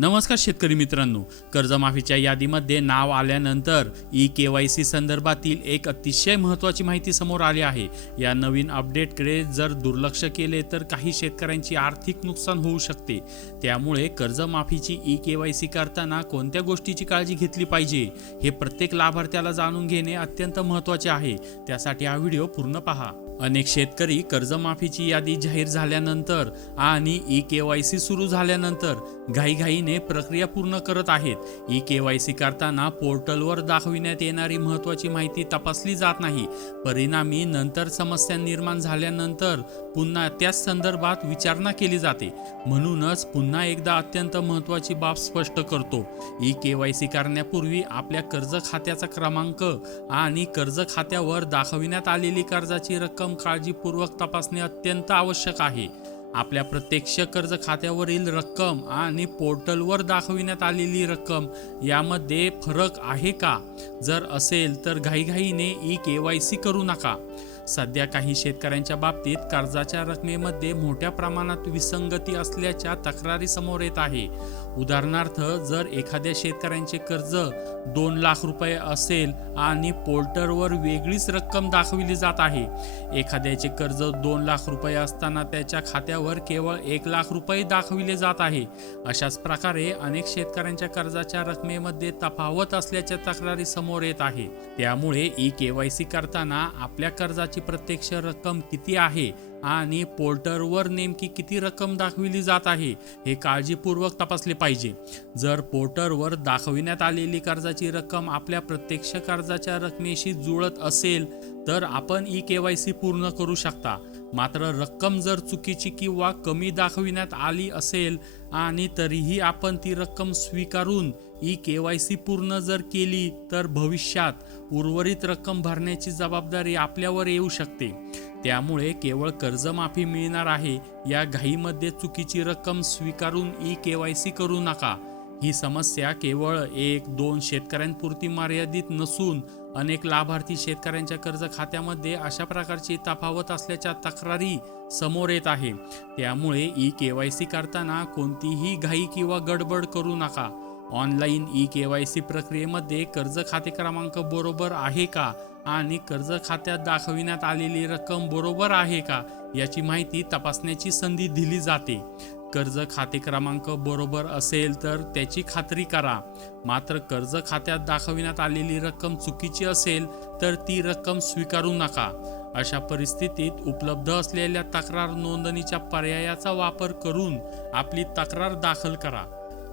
नमस्कार शेतकरी मित्रांनो, कर्जमाफीच्या यादीमध्ये नाव आल्यानंतर ई-केवायसी संदर्भातील एक अतिशय महत्त्वाची माहिती समोर आली आहे। या नवीन अपडेटकडे जर दुर्लक्ष केले तर काही शेतकऱ्यांची आर्थिक नुकसान होऊ शकते। त्यामुळे कर्जमाफीची ई-केवायसी करताना कोणत्या गोष्टीची काळजी घेतली पाहिजे हे प्रत्येक लाभार्थ्याला जाणून घेणे अत्यंत महत्त्वाचे आहे। त्यासाठी हा व्हिडिओ पूर्ण पहा। अनेक शेतकरी कर्जमाफीची यादी जाहीर झाल्यानंतर आणि ई-केवायसी सुरू झाल्यानंतर घाईघाईने प्रक्रिया पूर्ण करत आहेत। ई-केवायसी करताना पोर्टलवर दाखविण्यात येणारी महत्त्वाची माहिती तपासली जात नाही। परिणामी नंतर समस्या निर्माण झाल्यानंतर पुन्हा त्याच संदर्भात विचारणा केली जाते। म्हणूनच पुन्हा एकदा अत्यंत महत्त्वाची बाब स्पष्ट करतो। ई-केवायसी करण्यापूर्वी आपल्या कर्ज खात्याचा क्रमांक आणि कर्ज खात्यावर दाखविण्यात आलेली कर्जाची रक्कम काळजीपूर्वक तपासणे अत्यंत आवश्यक आहे। आपल्या प्रत्यक्ष कर्ज खात्यावरील रक्कम आणि पोर्टलवर दाखविण्यात आलेली रक्कम यामध्ये फरक आहे का? जर असेल तर घाईघाईने ई-केवायसी करू नका। सध्या काही शेतकऱ्यांच्या बाबतीत कर्जाच्या रकमेमध्ये मोठ्या प्रमाणात विसंगती असल्याच्या तक्रारी समोर येत आहे। उदाहरणार्थ, जर एखाद्या शेतकऱ्यांचे कर्ज 2 लाख रुपये असेल आणि पोर्टलवर वेगळीच रक्कम दाखविली जात आहे, एखाद्याचे कर्ज 2 लाख रुपये असताना त्याच्या खात्यावर केवळ 1 लाख रुपये दाखविले जात आहे। अशाच प्रकारे अनेक शेतकऱ्यांच्या कर्जाच्या रकमेमध्ये तफावत असल्याच्या तक्रारी समोर येत आहे। त्यामुळे ई-केवायसी करताना आपल्या कर्जाची प्रत्यक्ष रक्कम किती आहे आणि पोर्टलवर नेमकी किती रक्कम दाखविली जात आहे हे काळजीपूर्वक तपासले पाहिजे। जर पोर्टलवर दाखविण्यात आलेली कर्जाची रक्कम आपल्या प्रत्यक्ष कर्जाच्या रकमेशी जुळत असेल तर आपण ई-केवायसी पूर्ण करू शकता। मात्र रक्कम जर चुकीची किंवा कमी दाखविण्यात आली असेल आणि तरीही आपण ती रक्कम स्वीकारून ई-केवायसी पूर्ण जर केली तर भविष्यात उर्वरित रक्कम भरण्याची जबाबदारी आपल्यावर येऊ शकते। त्यामुळे केवळ कर्जमाफी मिळणार आहे या घाईमध्ये चुकीची रक्कम स्वीकारून ई-केवायसी करू नका। ही समस्या केवळ 1-2 शेतकऱ्यांपुरती मर्यादित नसून अनेक लाभार्थी शेतकऱ्यांच्या कर्ज खात्यामध्ये अशा प्रकारची तफावत असल्याच्या तक्रारी समोर येत आहे। त्यामुळे ई-केवायसी करताना कोणतीही घाई किंवा गडबड करू नका। ऑनलाईन ई-केवायसी प्रक्रियेमध्ये कर्ज खाते क्रमांक बरोबर आहे का आणि कर्ज खात्यात दाखविण्यात आलेली रक्कम बरोबर आहे का याची माहिती तपासण्याची संधी दिली जाते। कर्ज खाते क्रमांक बरोबर असेल तर त्याची खात्री करा। मात्र कर्ज खात्यात दाखविण्यात आलेली रक्कम चुकीची असेल तर ती रक्कम स्वीकारू नका। अशा परिस्थितीत उपलब्ध असलेल्या तक्रार नोंदणीच्या पर्यायाचा वापर करून आपली तक्रार दाखल करा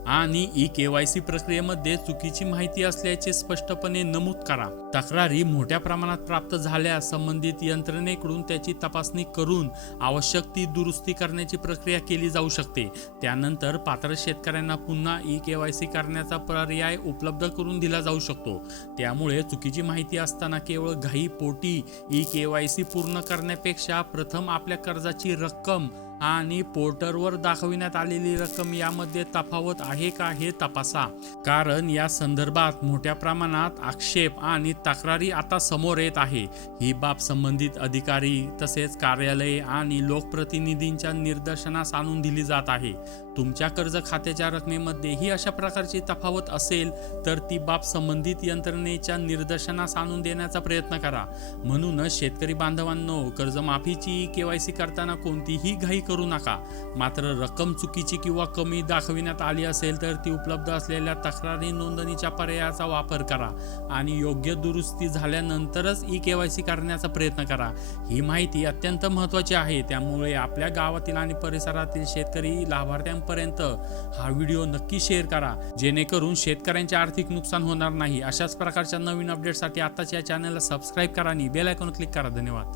आणि ई-केवायसी प्रक्रियेमध्ये चुकीची माहिती असल्याचे स्पष्टपणे नमूद करा। तक्रारी मोठ्या प्रमाणात प्राप्त झाल्यास संबंधित यंत्रणेकडून त्याची तपासणी करून आवश्यक ती दुरुस्ती करण्याची प्रक्रिया केली जाऊ शकते। त्यानंतर पात्र शेतकऱ्यांना पुन्हा ई-केवायसी करण्याचा पर्याय उपलब्ध करून दिला जाऊ शकतो। त्यामुळे चुकीची माहिती असताना केवळ घाईपोटी ई-केवायसी पूर्ण करण्यापेक्षा प्रथम आपल्या कर्जाची रक्कम आणि पोर्टलवर दाखविण्यात आलेली रक्कम यामध्ये तफावत आहे का हे तपासा। कारण या संदर्भात मोठ्या प्रमाणात आक्षेप आणि तक्रारी आता समोर येत आहे। ही बाब संबंधित अधिकारी तसेच कार्यालये आणि लोकप्रतिनिधींच्या निदर्शनास आणून दिली जात आहे। तुमच्या कर्ज खात्याच्या रकमेमध्येही अशा प्रकारची तफावत असेल तर ती बाब संबंधित यंत्रणेच्या निदर्शनास आणून देण्याचा प्रयत्न करा। म्हणूनच शेतकरी बांधवांनो, कर्जमाफीची ई-केवायसी करताना कोणतीही घाई करू नका। मात्र रक्कम चुकीची किंवा कमी दाखविण्यात आली असेल तर ती उपलब्ध असलेल्या तक्रारी नोंदणीच्या पर्यायाचा वापर करा आणि योग्य दुरुस्ती झाल्यानंतरच ई-केवायसी करण्याचा प्रयत्न करा। ही माहिती अत्यंत महत्त्वाची आहे। त्यामुळे आपल्या गावातील आणि परिसरातील शेतकरी लाभार्थ्यांपर्यंत हा व्हिडिओ नक्की शेअर करा, जेणेकरून शेतकऱ्यांचे आर्थिक नुकसान होणार नाही। अशाच प्रकारच्या नवीन अपडेटसाठी आताच या चॅनलला सबस्क्राईब करा आणि बेल आयकॉन क्लिक करा। धन्यवाद।